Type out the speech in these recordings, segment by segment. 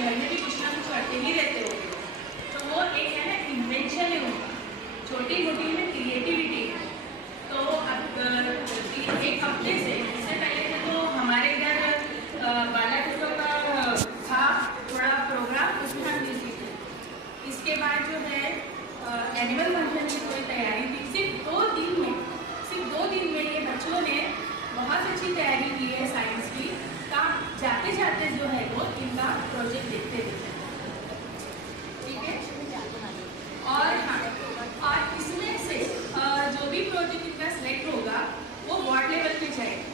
घर में भी कुछ ना कुछ करते ही रहते हो, तो वो एक है ना इन्वेंशन है उनका, छोटी मोटी में क्रिएटिविटी है। तो अब एक हफ्ते से इससे पहले तो हमारे इधर बालाघाटों का था थोड़ा प्रोग्राम, उसमें हम बिजी थे। इसके बाद जो है एनुअल फंक्शन की कोई तैयारी थी। सिर्फ 2 दिन में ये बच्चों ने बहुत अच्छी तैयारी की है साइंस की। का जाते जाते जो है वो इनका प्रोजेक्ट देखते थे, ठीक है। और हाँ, और इसमें से जो भी प्रोजेक्ट इनका सिलेक्ट होगा वो वार्ड लेवल पे जाएगा,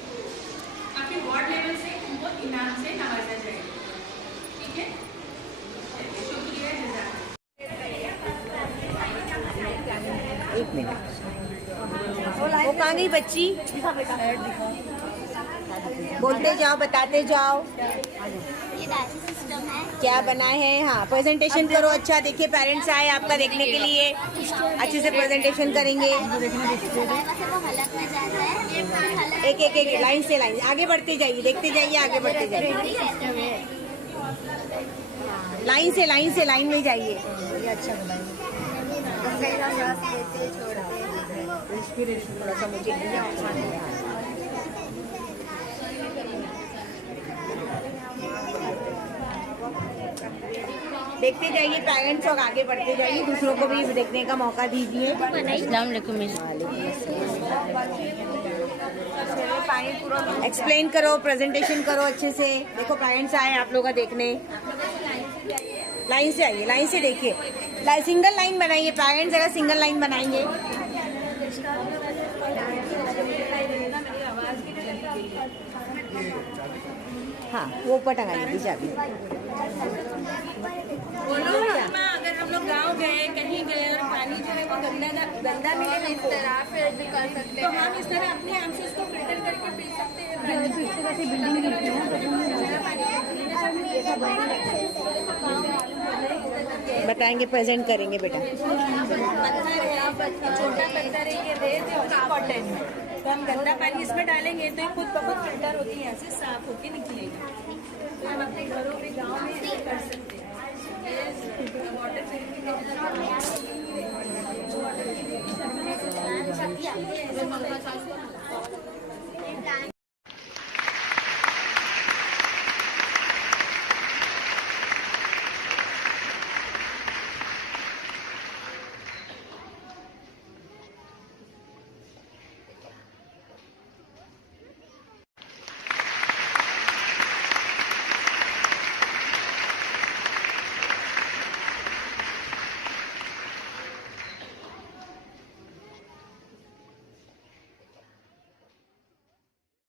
और फिर वार्ड लेवल से उनको इनाम से नवाजा जाएगा, ठीक है। शुक्रिया, जज़ाक। एक मिनट, वो कहाँ गई बच्ची? बोलते जाओ, बताते जाओ। ये डायसी सिस्टम है। क्या बना है? हाँ, प्रेजेंटेशन करो। अच्छा, देखिए पेरेंट्स आए आपका देखने के लिए, अच्छे से प्रेजेंटेशन करेंगे। वो हलक में जाता है। एक लाइन से लाइन आगे बढ़ते जाइए, देखते जाइए, आगे बढ़ते जाइए। लाइन से लाइन में जाइए। ये अच्छा बताइए। इंस्पिरेशन थोड़ा सा मुझे देखते जाइए पेरेंट्स, और आगे बढ़ते जाइए, दूसरों को भी देखने का मौका दीजिए। एक्सप्लेन करो, प्रेजेंटेशन करो अच्छे से। देखो पेरेंट्स आए आप लोगों का देखने। लाइन से आइए, लाइन से देखिए, सिंगल लाइन बनाइए। पेरेंट्स अगर सिंगल लाइन बनाएंगे। हाँ, वो ऊपर टंगा लीजिए चाबी। बोलो अगर हम लोग गांव गए, कहीं गए और पानी जो है वो गंदा मिले नहीं तो फिर भी कर सकते हैं। तो हम इस तरह अपने हम से उसको फिल्टर करके पी सकते हैं। बताएंगे, प्रेजेंट करेंगे बेटा। पत्थर है, छोटा पत्थर है, ये रेत है, कॉटन है, तो हम गंदा पानी इसमें डालेंगे तो ये खुद ब खुद फिल्टर होती है, यहाँ से साफ होके निकलेगा। तो हम अपने घरों में, गाँव में ये कर सकते हैं। Water purification